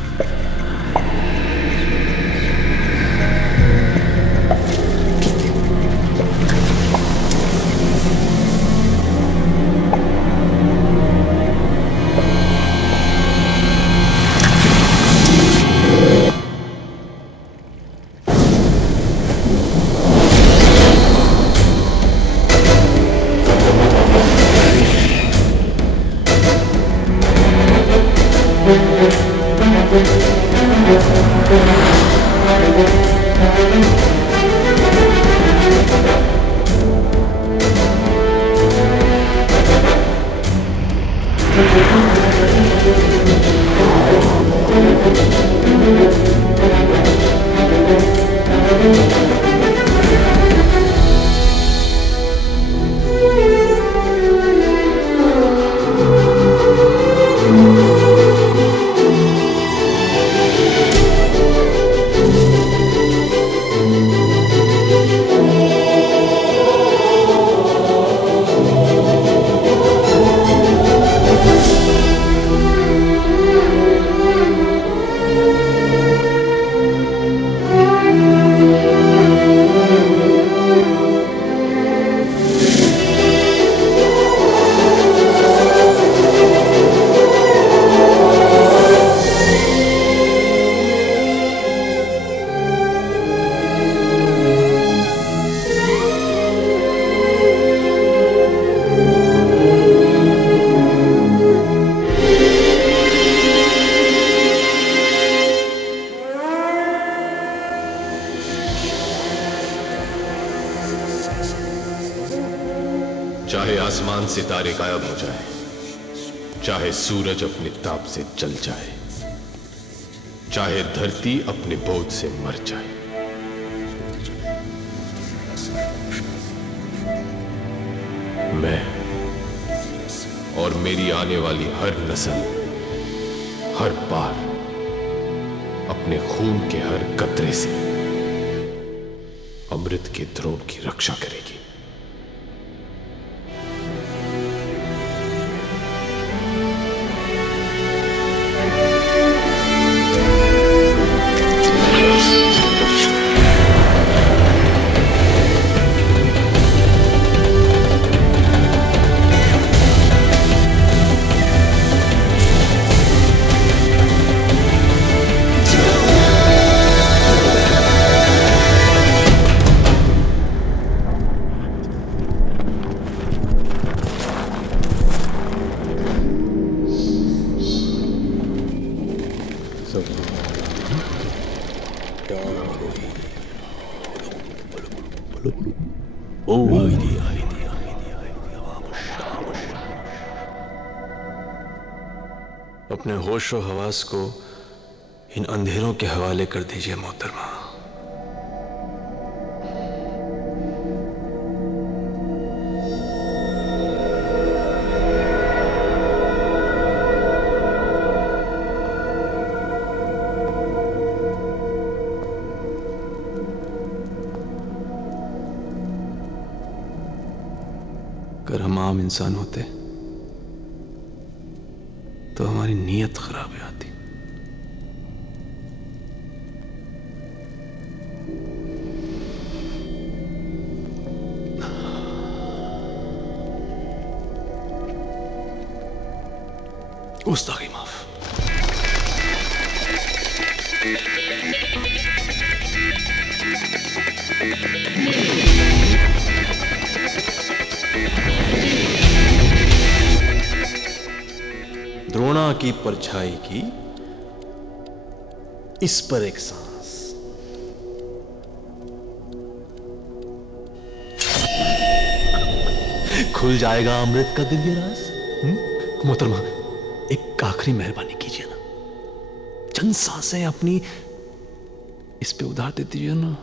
चाहे आसमान सितारे गायब हो जाए, चाहे सूरज अपने ताप से जल जाए, चाहे धरती अपने बोझ से मर जाए, मैं और मेरी आने वाली हर नस्ल हर बार अपने खून के हर कतरे से अमृत के द्रोण की रक्षा करेगी। अपने होशो हवास को इन अंधेरों के हवाले कर दीजिए मोहतरमा। अगर हम आम इंसान होते तो हमारी नीयत खराब हो जाती। गुस्ताखी माफ। द्रोणा की परछाई की इस पर एक सांस। खुल जाएगा अमृत का दिव्य राज। मोहतरमा, एक आखिरी मेहरबानी कीजिए ना, चंद सांसें अपनी इस पे उधार दे दीजिए ना।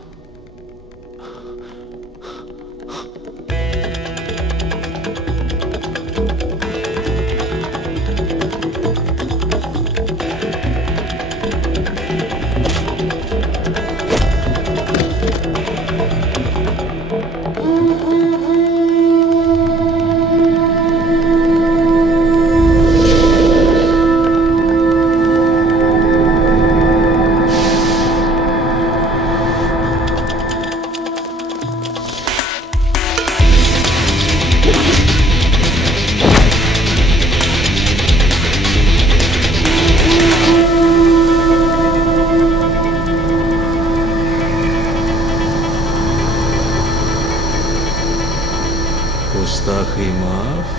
गुस्ताखी माफ।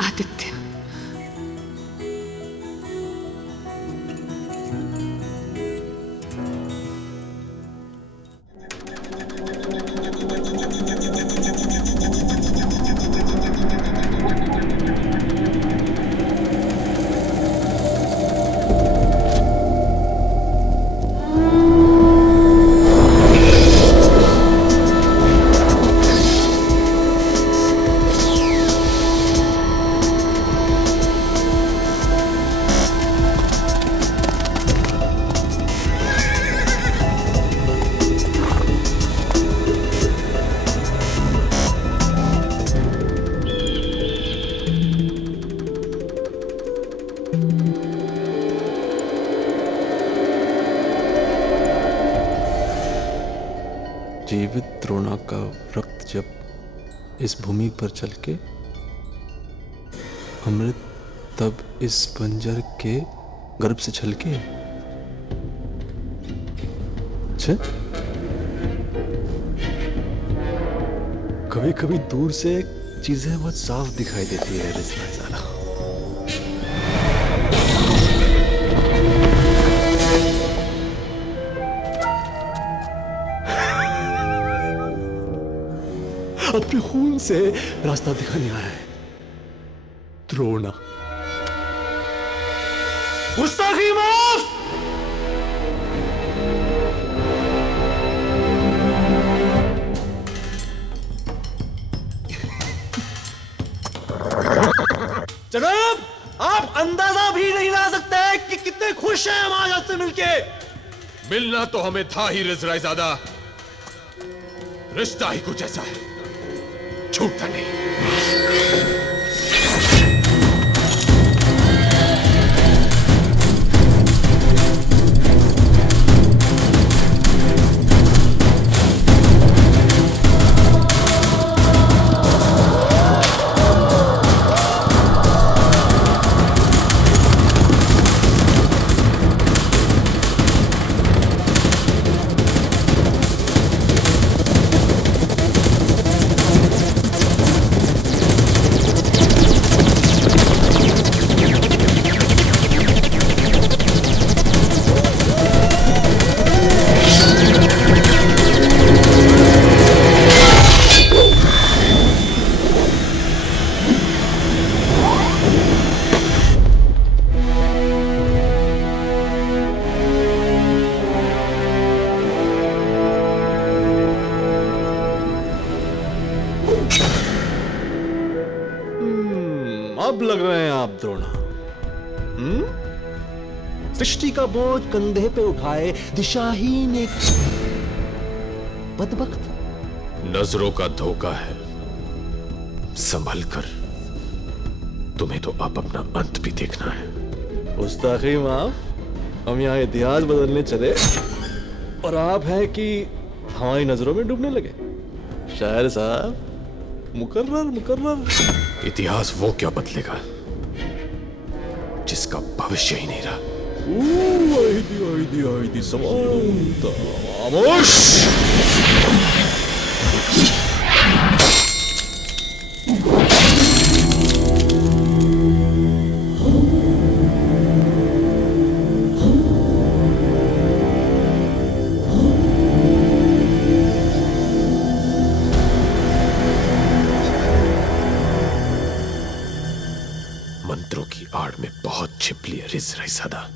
आदित्य, जीवित द्रोणा का रक्त जब इस भूमि पर चलके, अमृत तब इस बंजर के गर्भ से छलके। अच्छा, कभी कभी दूर से चीजें बहुत साफ दिखाई देती है रिजवाइज़ादा। अपने खून से रास्ता दिखाने आया है द्रोणा। गुस्ताखी माफ। जनाब, आप अंदाजा भी नहीं लगा सकते कि कितने खुश हैं हम आज आपसे मिलके। मिलना तो हमें था ही रिजवाइज़ादा, रिश्ता ही कुछ ऐसा है, छूटता नहीं। अब लग रहे हैं आप द्रोणा। सृष्टि का बोझ कंधे पे उठाए दिशाहीन एक बदबख्त। नजरों का धोखा है, संभल कर, तुम्हें तो अब अपना अंत भी देखना है। गुस्ताखी माफ। हम यहाँ इतिहास बदलने चले और आप हैं कि हमारी नजरों में डूबने लगे। शायर साहब, मुकर्रर मुकर्रर। इतिहास वो क्या बदलेगा जिसका भविष्य ही नहीं रहा। खामोश। मंत्रों की आड़ में बहुत छिपली है रिजवाइज़ादा।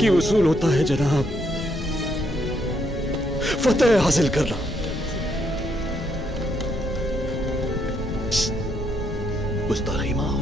एक ही उसूल होता है जनाब, फतेह हासिल करना। गुस्ताखी माफ।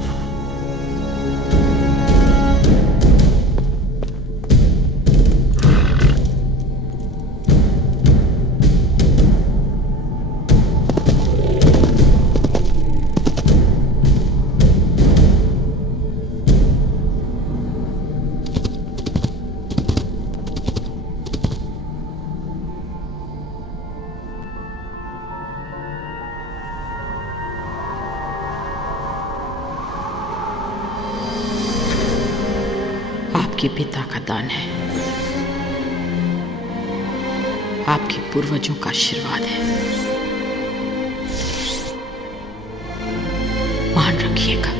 आपके पिता का दान है, आपके पूर्वजों का आशीर्वाद है, मान रखिएगा।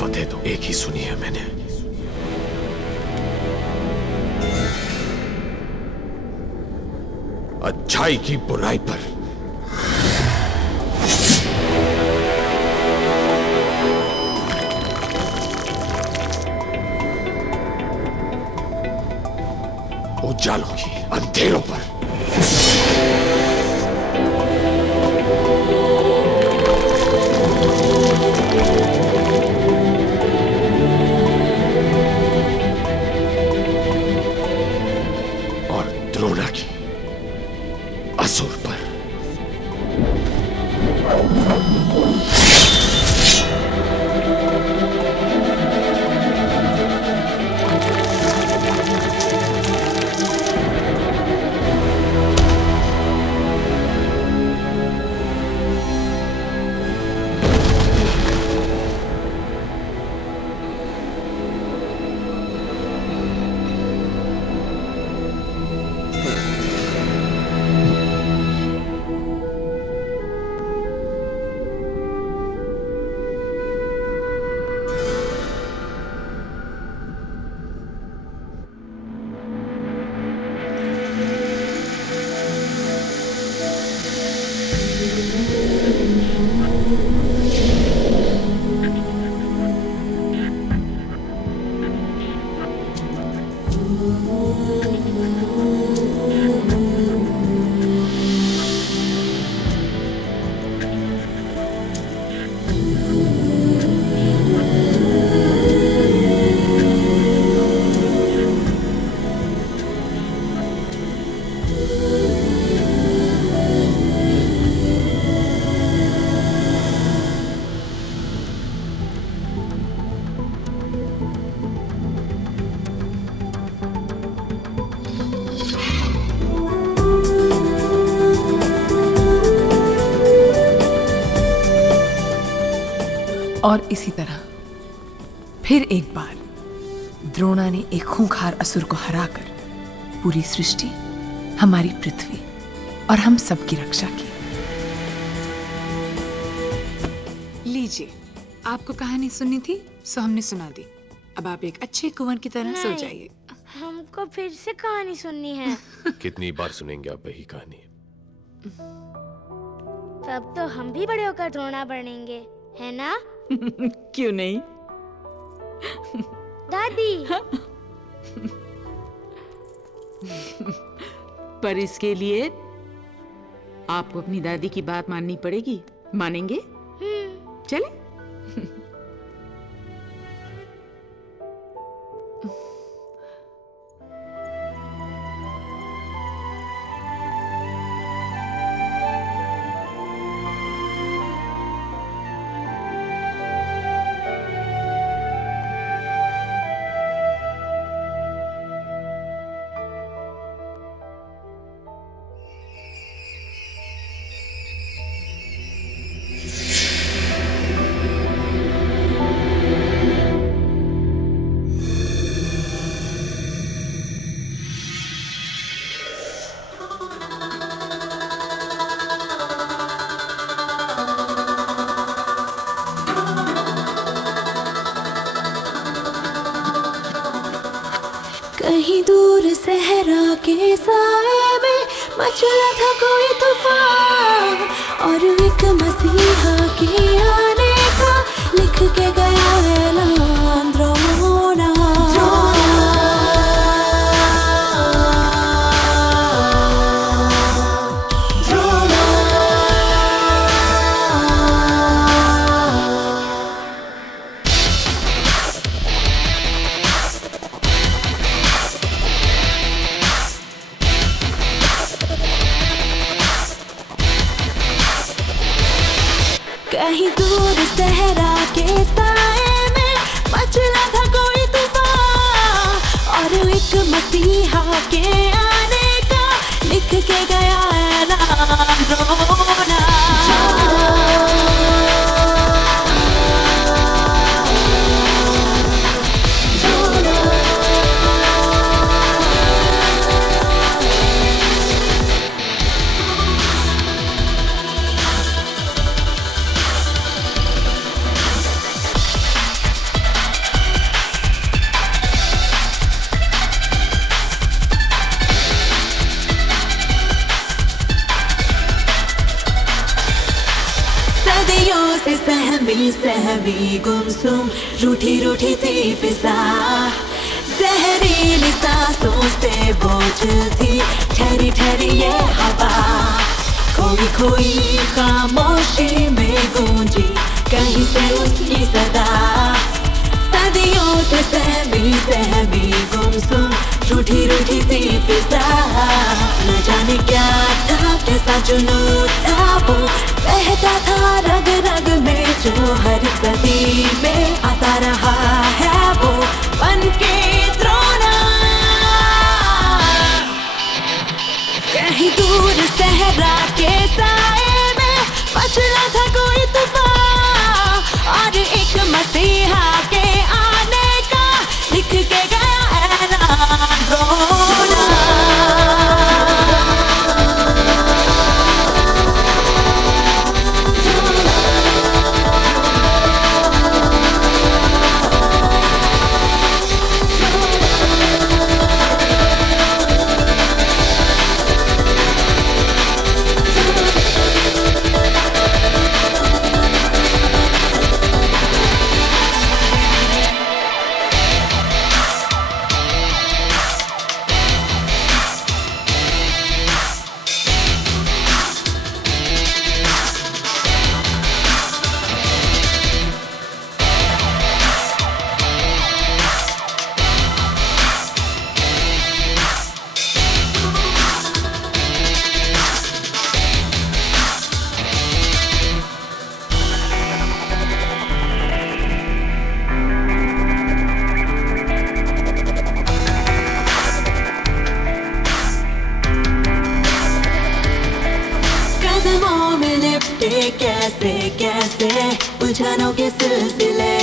फतेह तो एक ही सुनी है मैंने, अच्छाई की बुराई पर। उजालों की अंधेरों पर। द्रोणा की असुर पर। और इसी तरह फिर एक बार द्रोणा ने एक खूंखार असुर को हराकर पूरी सृष्टि, हमारी पृथ्वी और हम सब की रक्षा की। लीजिए, आपको कहानी सुननी थी सो हमने सुना दी। अब आप एक अच्छे कुंवर की तरह सो जाइए। हमको फिर से कहानी सुननी है। कितनी बार सुनेंगे आप वही कहानी? तब तो हम भी बड़े होकर द्रोणा बनेंगे, है ना? क्यों नहीं? दादी। पर इसके लिए आपको अपनी दादी की बात माननी पड़ेगी। मानेंगे? चले? कहीं दूर सहरा के साए में मचला था कोई तूफान, और एक मसीहा के आने का लिख के गया ऐलान। द्रोणा कहीं दूर सहरा के साए में मचला था कोई तूफान, और एक मसीहा के आने का लिख के गया ऐलान। रोना सहमी सहमी गुमसुम रूठी रूठी थी फिजा, जहरीली सांसों से बोझ थी ठहरी ठहरी ये हवा। खोई खोई खामोशी में गूंजी कहीं से उसकी सदा, सदियों से सहमी सहमी गुमसुम रूठी रूठी थी फिजा। न जाने क्या था कैसा जुनून था वो, बहता था रग रग में जो हर सदी में आता रहा है वो बनके द्रोणा। कहीं दूर सहरा के साए में मचला था कोई तूफान, और एक मसीहा के आने का लिख के गया ऐलान। द्रोणा कैसे कैसे उलझनों के सिलसिले,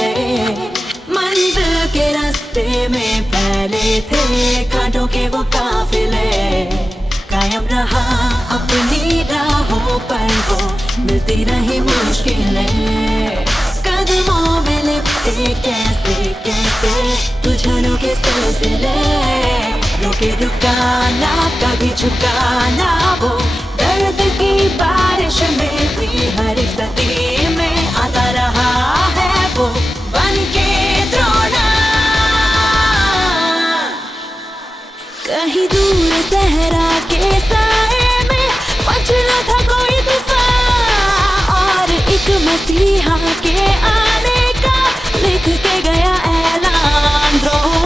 मंजिल के रास्ते में फैले थे कांटों के वो काफिले। कायम रहा अपनी राहों पर वो मिलती रही मुश्किलें, कदमों में लिपटे कैसे कैसे उलझनों के सिलसिले। रुके रुकाना कभी झुकाना वो दर्द की बारिश में भी हर एक सदी में आता रहा है वो बनके द्रोणा। मसीहा के आने का लिख के गया ऐलान। द्रोण